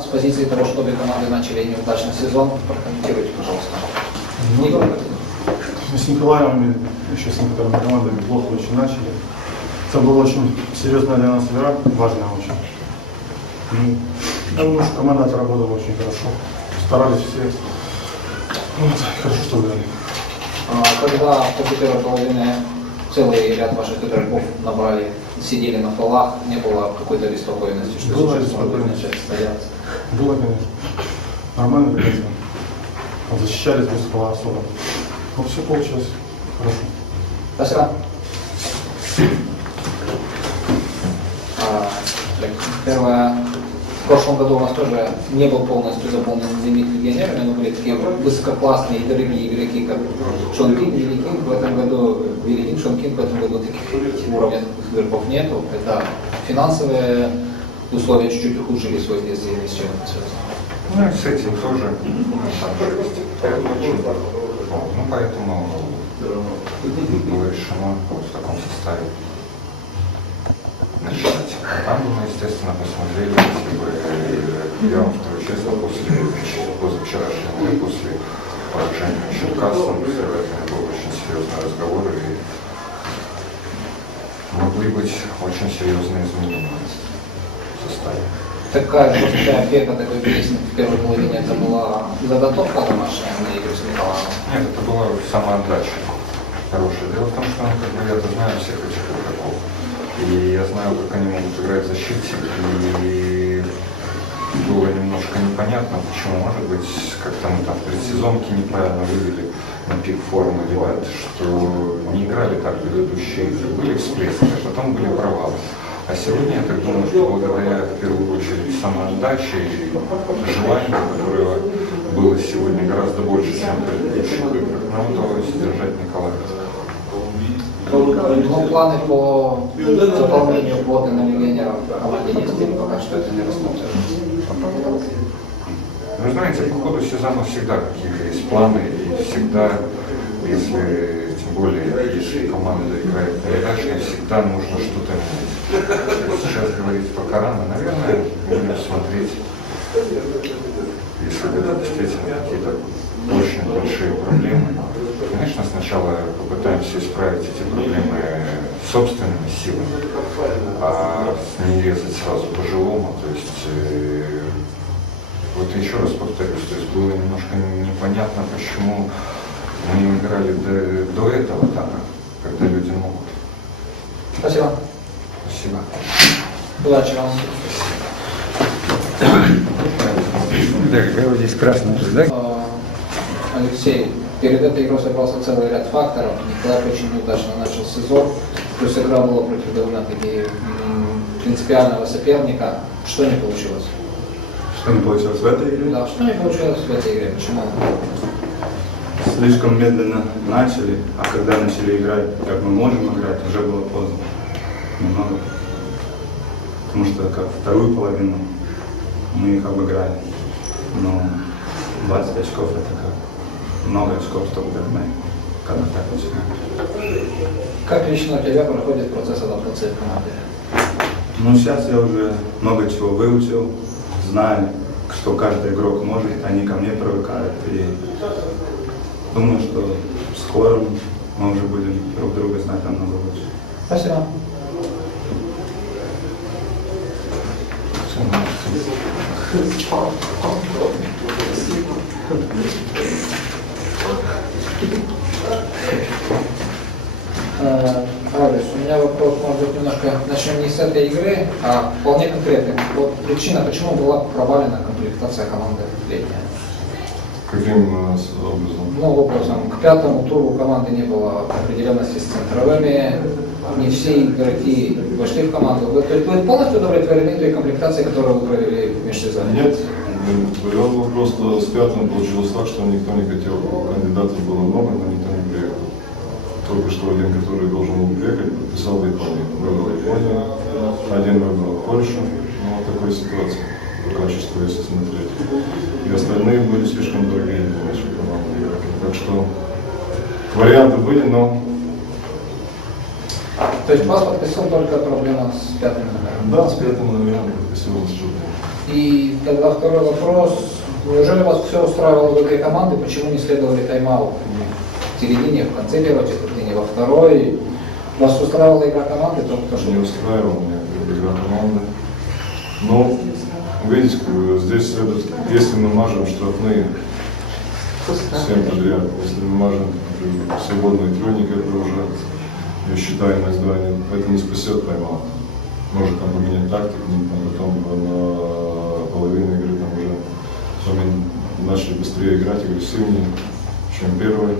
С позиции того, что обе команды начали неудачный сезон, прокомментируйте, пожалуйста. Ну, Мы с Николаем и еще с некоторыми командами плохо очень начали. Это была очень серьезная для нас игра, важная очень. Ну, я думаю, что команда отработала очень хорошо. Старались все. Вот, хорошо, что выиграли. а, когда после первой половины целый ряд ваших игроков набрали, сидели на полах, не было какой-то беспокойности, что Была сейчас могут начать стоять? Было, конечно. Нормально, конечно. Вот Защищались без пола особо. Но все получилось хорошо. Спасибо. А, так, Первое. В прошлом году у нас тоже не был полностью заполнен лимит легионерами, но были такие высококлассные и дорогие игроки, как Шон Кинг, Вилли Кинг. В этом году Вилли Кинг, Шон Кинг в этом году таких уровней игроков нету. Это финансовые условия чуть-чуть ухудшили свой действие, с чем это связано. Ну и с этим тоже. Вот, Ну, поэтому было решено в таком составе начинать. А там мы, естественно, посмотрели, если бы э, я вам скажу честно, после позавчерашнего дня, после поражения Черкасом, это был очень серьезный разговор, и могли быть очень серьезные изменения в составе. Такая жесткая опека, такой песни в первой половине, это была заготовка домашняя на игры с Николаевым. Нет, это была самоотдача. Хорошее. Дело в том, что ну, как бы я-то знаю всех этих игроков. И я знаю, как они могут играть в защите. И было немножко непонятно, почему, может быть, как-то мы там в предсезонке неправильно вывели на пик формы ребят, что не играли так предыдущие игры. Были всплески, а потом были провалы. А сегодня я так думаю, что благодаря в первую очередь самоотдаче и желанию, которое было сегодня гораздо больше, чем в предыдущих играх, нам удалось сдержать Николая. Ну, планы по заполнению квоты на легионеров команде есть, или пока что это не рассмотрено? Вы знаете, по ходу сезона всегда какие-то есть планы, и всегда, если, тем более, если команда играет неудачно, всегда нужно что-то менять. Сейчас говорить пока рано, наверное, будем смотреть, если это действительно какие-то очень большие проблемы. Конечно, сначала попытаемся исправить эти проблемы собственными силами, а не резать сразу по-живому. То есть э, вот еще раз повторюсь, то есть было немножко непонятно, почему мы не играли до, до этого так, когда люди могут. Спасибо. Спасибо. Удачи вам. Так, вы здесь красный же, да? А, Алексей, перед этой игрой собрался целый ряд факторов. Николай очень неудачно начал сезон. Плюс игра была против довольно-таки принципиального соперника. Что не получилось? Что не получилось в этой игре? Да, что не получилось в этой игре? Почему? Слишком медленно начали, а когда начали играть, как мы можем играть, уже было поздно. Немного. Потому что как вторую половину мы их обыграли. Но 20 очков это как много очков, чтобы догнать, когда так начинаешь. Как лично у тебя проходит процесс адаптации в команде? Ну, сейчас я уже много чего выучил, знаю, что каждый игрок может, они ко мне привыкают. И думаю, что скоро мы уже будем друг друга знать намного лучше. Спасибо. Э, Алекс, у меня вопрос, может быть, немножко начнем не с этой игры, а вполне конкретный. Вот причина, почему была провалена комплектация команды летняя? Каким э, образом? Ну, образом, к пятому туру у команды не было определенности с центровыми, не все игроки вошли в команду. Вы, то есть вы полностью удовлетворены той комплектацией, которую вы провели в межсезонье? Нет, был просто с пятым получилось так, что никто не хотел, кандидатов было много, но никто не приехал. Только что один, который должен был приехать, подписал в Японии. Выбрал Японию, один выбрал Польшу. Ну, вот такая ситуация по качеству, если смотреть. И остальные были слишком дорогие для нашей команды игроки. Так что варианты были, но То есть вас подписал только проблема с пятым номером? да, с пятым, подписывалось что-то. И тогда второй вопрос. Неужели вас все устраивало в игре команды? Почему не следовали тайм-аут? В середине, в конце первой четвертыни, во второй? Вас устраивала игра команды, только то, что не устраивал меня игра команды. Но, видите, здесь следует, если мы мажем штрафные всем подряд, если мы мажем например, свободные треники, это уже, я считаю, на издание, это не спасет тайм-аут. Может там поменять тактику, а потом на половине игры там уже сами начали быстрее играть, агрессивнее, чем первый.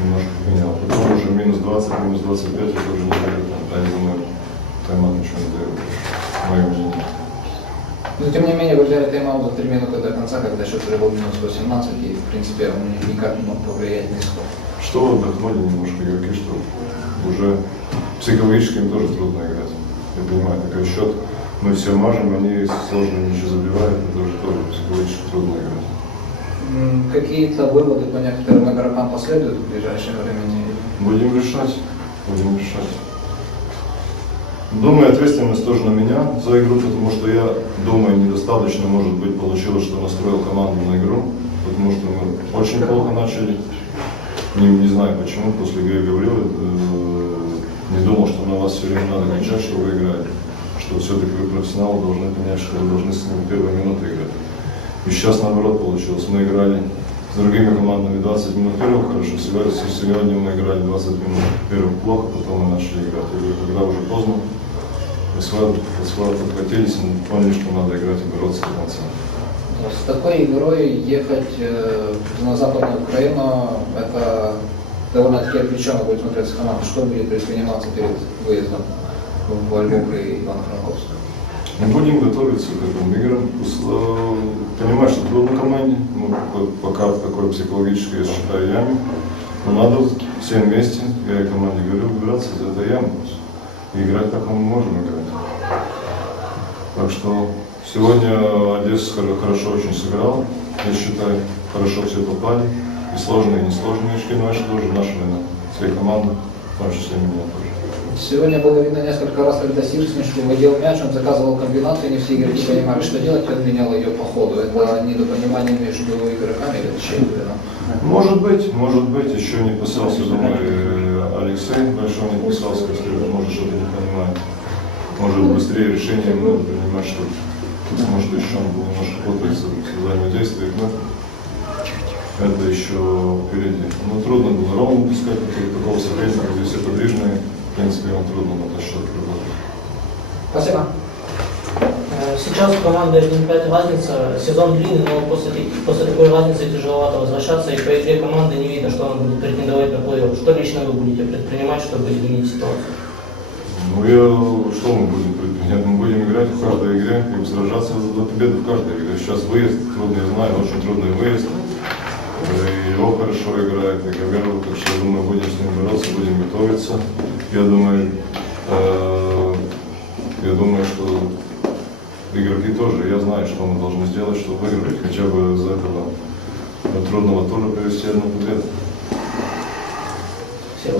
Немножко поменял. Потом уже минус 20, минус 25, это уже не дает, я не тайм-аут ничего не дает, мое мнение. Но тем не менее вы взяли тайм-аут за 3 минуты до конца, когда счет уже был минус 18, и в принципе он никак не мог повлиять на исход. Что вы отдохнули немножко игроки, что уже психологически им тоже трудно играть. Я понимаю, такой счет, мы все мажем, они сложно ничего забивают, это уже тоже психологически трудно играть. Какие-то выводы по некоторым игрокам последуют в ближайшее время? Будем решать, будем решать. Думаю, ответственность тоже на меня за игру, потому что я думаю, недостаточно, может быть, получилось, что настроил команду на игру, потому что мы очень плохо начали. Не, не знаю почему, после игры говорил, э, не думал, что на вас все время надо кричать, что вы играете, что все-таки вы профессионалы должны понять, что вы должны с ними первые минуты играть. И сейчас наоборот получилось. Мы играли с другими командами 20 минут первых хорошо, сегодня, сегодня мы играли 20 минут первых плохо, потом мы начали играть. Говорю, когда уже поздно, подкатились, мы поняли, что надо играть и бороться до конца. С такой игрой ехать э, на Западную Украину, это довольно-таки отвлеченно будет смотреться команда. Что будет предприниматься перед выездом в Львов и Ивано-Франковск? Мы будем готовиться к этим играм. Э, Понимаю, что трудно команде, ну, по- пока в такой психологической, я считаю, яме. Но надо все вместе, я и команде говорю, выбираться из этой ямы. И играть так, мы можем играть. Так что сегодня Одесса хоро- хорошо очень сыграл, я считаю, хорошо все попали. И сложные, и несложные очки наши тоже, наши, наверное, всей команды, в том числе меня тоже. Сегодня было видно несколько раз, когда Сирсничный владел мяч, он заказывал комбинацию, не все игроки понимали, что делать, и он менял ее по ходу. Это недопонимание между игроками или чем? Может быть, может быть, еще не писался, думаю, э, Алексей Большой не писался, если может что-то не понимает. Может быстрее решение надо принимать, что может еще он был немножко путается в взаимодействиях, но это еще впереди. Ну, трудно было Рому пускать, который такого соперника, где все подвижные, в принципе, ему трудно на этот счет работать. Спасибо. Сейчас у команды 1-5 разница, сезон длинный, но после, после такой разницы тяжеловато возвращаться, и по игре команды не видно, что она будет претендовать на плей Что лично вы будете предпринимать, чтобы изменить ситуацию? Ну, я, что мы будем предпринять? Мы будем играть в каждой игре и сражаться за победу в каждой игре. Сейчас выезд, трудно, я знаю, очень трудный выезд. Э, И его хорошо играет, и Габеров, так что я думаю, будем с ним бороться, будем готовиться. Я думаю, э, я думаю, что игроки тоже, я знаю, что мы должны сделать, чтобы выиграть, хотя бы из этого трудного тура привести одну победу. Все.